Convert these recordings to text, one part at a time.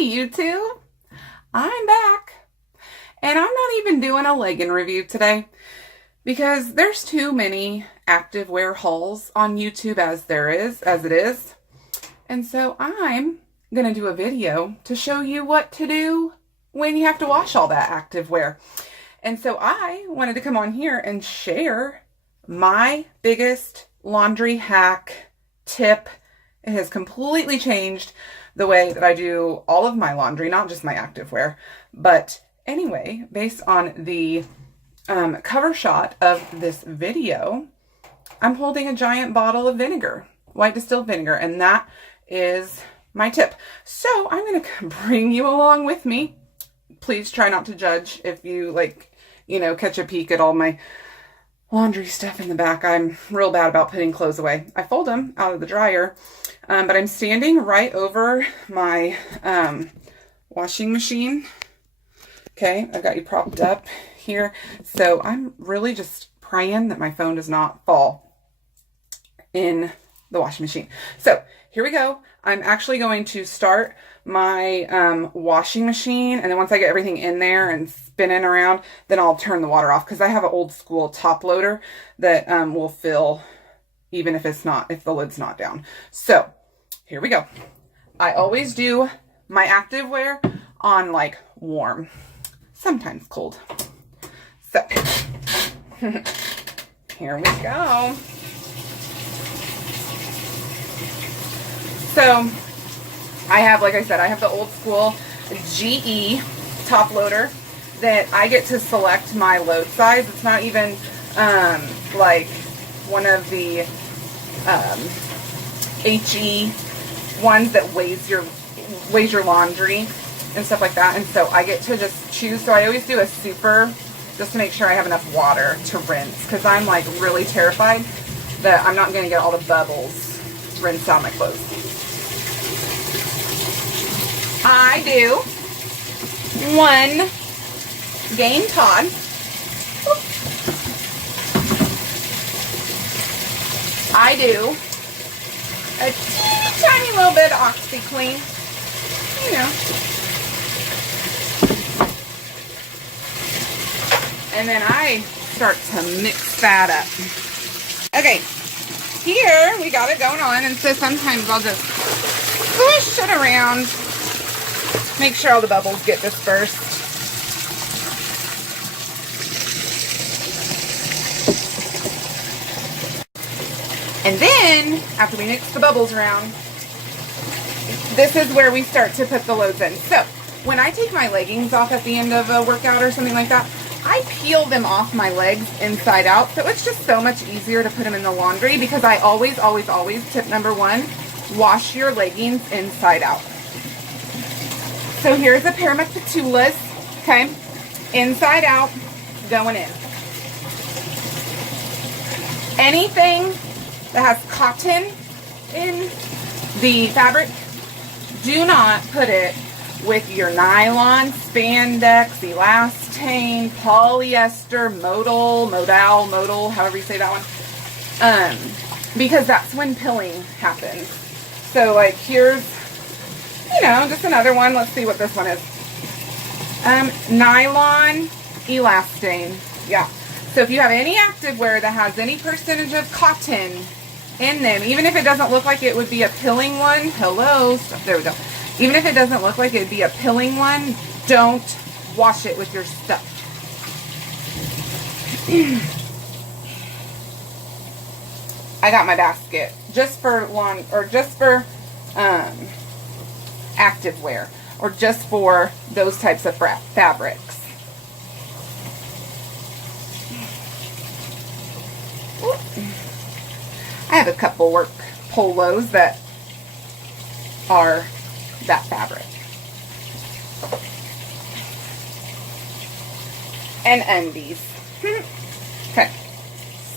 Hi YouTube, I'm back, and I'm not even doing a legging review today because there's too many activewear hauls on YouTube as it is, and so I'm gonna do a video to show you what to do when you have to wash all that activewear. And so I wanted to come on here and share my biggest laundry hack tip. It has completely changed the way that I do all of my laundry, not just my activewear. But anyway, based on the cover shot of this video, I'm holding a giant bottle of vinegar, white distilled vinegar, and that is my tip. So I'm going to bring you along with me. Please try not to judge if you catch a peek at all my laundry stuff in the back. I'm real bad about putting clothes away. I fold them out of the dryer, but I'm standing right over my washing machine. Okay, I've got you propped up here. So I'm really just praying that my phone does not fall in the washing machine. So here we go. I'm actually going to start my washing machine, and then once I get everything in there and spinning around, then I'll turn the water off because I have an old school top loader that will fill even if the lid's not down. So here we go. I always do my activewear on like warm, sometimes cold. So here we go. So I have, like I said, I have the old school GE top loader that I get to select my load size. It's not even like one of the HE ones that weighs your laundry and stuff like that. And so I get to just choose. So I always do a super just to make sure I have enough water to rinse, because I'm like really terrified that I'm not going to get all the bubbles rinsed out of my clothes. I do 1 Game Tod. I do a teeny tiny little bit of OxiClean, you know. And then I start to mix that up. Okay, here we got it going on, and so sometimes I'll just push it around. Make sure all the bubbles get dispersed. And then, after we mix the bubbles around, this is where we start to put the loads in. So, when I take my leggings off at the end of a workout or something like that, I peel them off my legs inside out. So it's just so much easier to put them in the laundry, because I always, tip number 1, wash your leggings inside out. So here's a pair of my patulas, okay, inside out, going in. Anything that has cotton in the fabric, do not put it with your nylon, spandex, elastane, polyester, modal, however you say that one, because that's when pilling happens. So like here's, just another one. Let's see what this one is. Nylon elastane. Yeah. So if you have any activewear that has any percentage of cotton in them, even if it doesn't look like it would be a pilling one, there we go. Even if it doesn't look like it'd be a pilling one, don't wash it with your stuff. I got my basket just for activewear, or just for those types of fabrics. I have a couple work polos that are that fabric. And undies. Okay,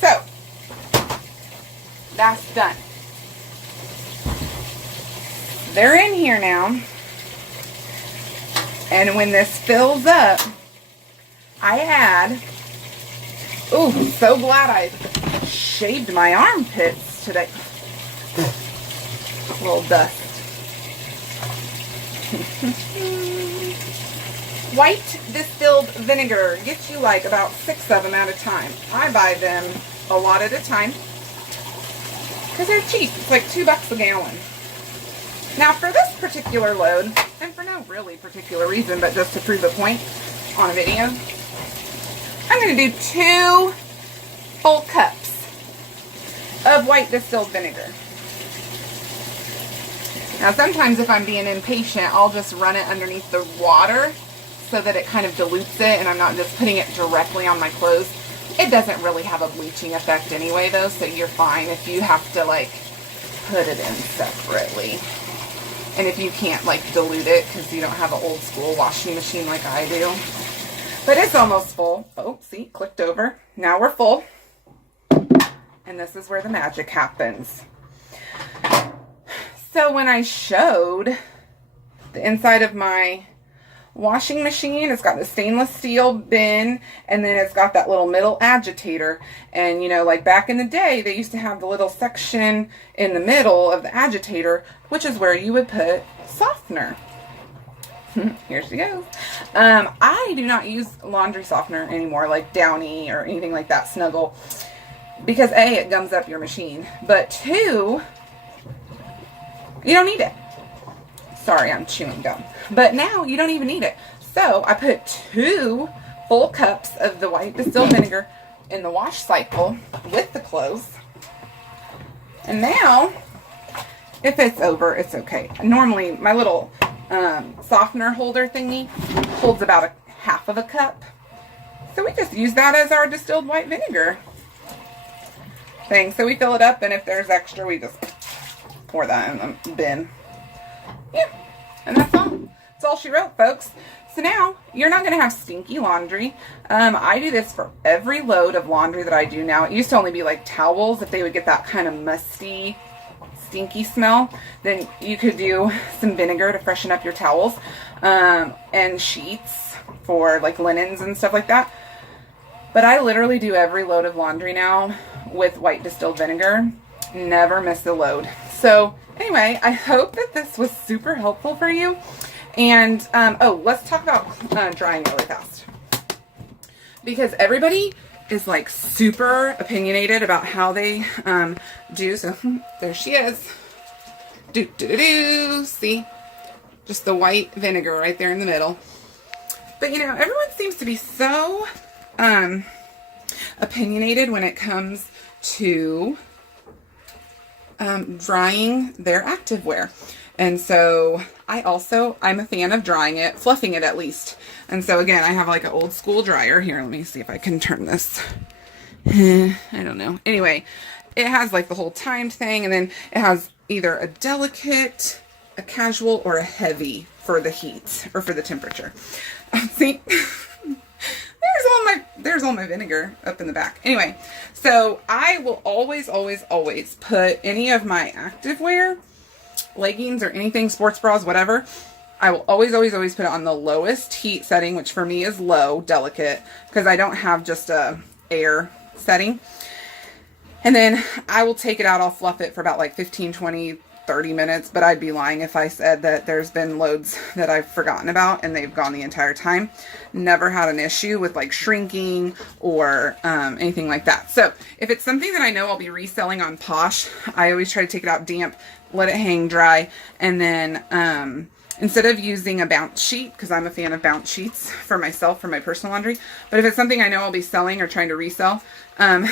so that's done. They're in here now. And when this fills up, I add, so glad I shaved my armpits today. A little dust. White distilled vinegar. Get you like about 6 of them at a time. I buy them a lot at a time because they're cheap. It's like $2 a gallon. Now for this particular load, and for no really particular reason, but just to prove a point on a video, I'm going to do 2 full cups of white distilled vinegar. Now sometimes if I'm being impatient, I'll just run it underneath the water so that it kind of dilutes it and I'm not just putting it directly on my clothes. It doesn't really have a bleaching effect anyway though, so you're fine if you have to like put it in separately. And if you can't like dilute it because you don't have an old school washing machine like I do. But it's almost full. Oh, see, clicked over. Now we're full. And this is where the magic happens. So when I showed the inside of my washing machine, it's got the stainless steel bin, and then it's got that little middle agitator. And you know, like back in the day, they used to have the little section in the middle of the agitator, which is where you would put softener. Here she goes. I do not use laundry softener anymore, like Downy or anything like that, Snuggle, because A, it gums up your machine, but 2, you don't need it. Sorry, I'm chewing gum. But now you don't even need it. So I put 2 full cups of the white distilled vinegar in the wash cycle with the clothes. And now, if it's over, it's okay. Normally, my little softener holder thingy holds about a half of a cup. So we just use that as our distilled white vinegar thing. So we fill it up, and if there's extra, we just pour that in the bin. Yeah, and that's all. That's all she wrote, folks. So now, you're not going to have stinky laundry. I do this for every load of laundry that I do now. It used to only be like towels. If they would get that kind of musty, stinky smell, then you could do some vinegar to freshen up your towels. And sheets for like linens and stuff like that. But I literally do every load of laundry now with white distilled vinegar. Never miss a load. So anyway, I hope that this was super helpful for you. And, oh, let's talk about drying really fast. Because everybody is like super opinionated about how they do. So there she is. See? Just the white vinegar right there in the middle. But you know, everyone seems to be so opinionated when it comes to drying their activewear. And so I'm a fan of drying it, fluffing it at least. And so again, I have like an old school dryer here. Let me see if I can turn this. I don't know. Anyway, it has like the whole timed thing, and then it has either a delicate, a casual, or a heavy for the heat or for the temperature. See, there's all my vinegar up in the back. Anyway, so I will always put any of my activewear, leggings or anything, sports bras, whatever, I will always put it on the lowest heat setting, which for me is low, delicate, because I don't have just a air setting. And then I will take it out, I'll fluff it for about like 15, 20, 30 minutes, but I'd be lying if I said that there's been loads that I've forgotten about and they've gone the entire time. Never had an issue with like shrinking or anything like that. So if it's something that I know I'll be reselling on Posh, I always try to take it out damp, let it hang dry, and then instead of using a bounce sheet, because I'm a fan of bounce sheets for myself, for my personal laundry, but if it's something I know I'll be selling or trying to resell, then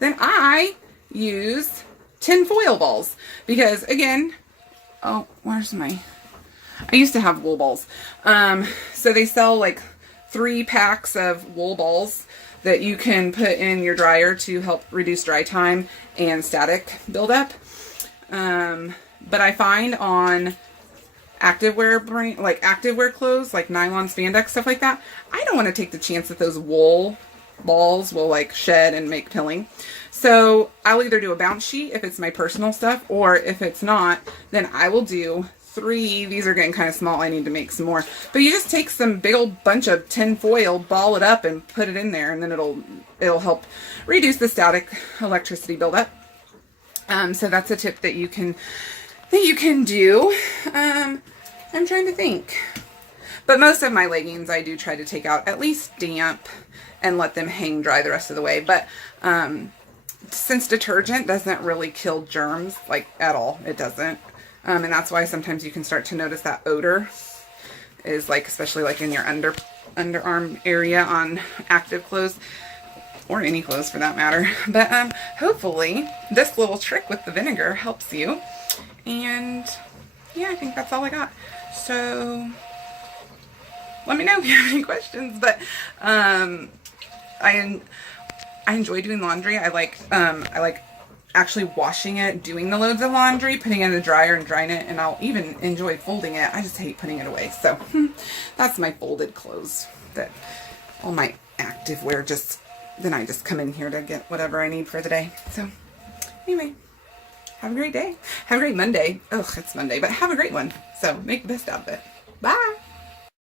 I use tin foil balls, because again, oh, where's my, I used to have wool balls. So they sell like 3 packs of wool balls that you can put in your dryer to help reduce dry time and static buildup. But I find on activewear, like activewear clothes, like nylon, spandex, stuff like that, I don't want to take the chance that those wool balls will like shed and make pilling. So I'll either do a bounce sheet if it's my personal stuff, or if it's not, then I will do 3. These are getting kind of small. I need to make some more. But you just take some big old bunch of tin foil, ball it up, and put it in there, and then it'll help reduce the static electricity buildup. So that's a tip that you can do. I'm trying to think. But most of my leggings I do try to take out at least damp and let them hang dry the rest of the way. But since detergent doesn't really kill germs, like at all, it doesn't. And that's why sometimes you can start to notice that odor is like, especially like in your underarm area on active clothes, or any clothes for that matter. But hopefully this little trick with the vinegar helps you. And yeah, I think that's all I got. So let me know if you have any questions. But I enjoy doing laundry. I like actually washing it, doing the loads of laundry, putting it in the dryer and drying it, and I'll even enjoy folding it. I just hate putting it away. So that's my folded clothes. That all my activewear, then I just come in here to get whatever I need for the day. So anyway, have a great day. Have a great Monday. Ugh, it's Monday, but have a great one. So make the best out of it. Bye.